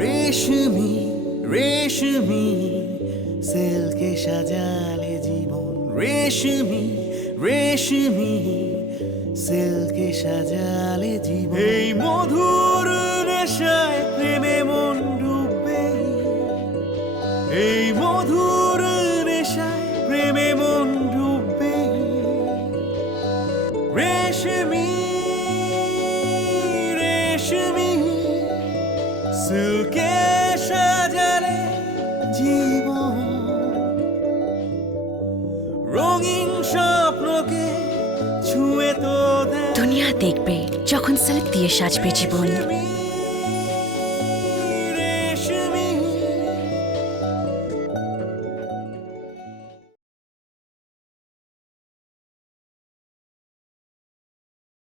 রেশমি রেশমি সিল্কে সাজালে জীবন, রেশমি রেশমি সিল্কে সাজালে জীবন। এই মধুর নেশায় প্রেমে মন ডুববে, এই মধুর নেশায় প্রেমে মন ডুববে। রেশমি রেশমি সিল্কে সাজালে জীবন, রঙিন স্বপ্নকে ছুঁয়ে তো দেয়। দুনিয়া দেখবে যখন সিল্ক দিয়ে সাজবে জীবন। রেশমি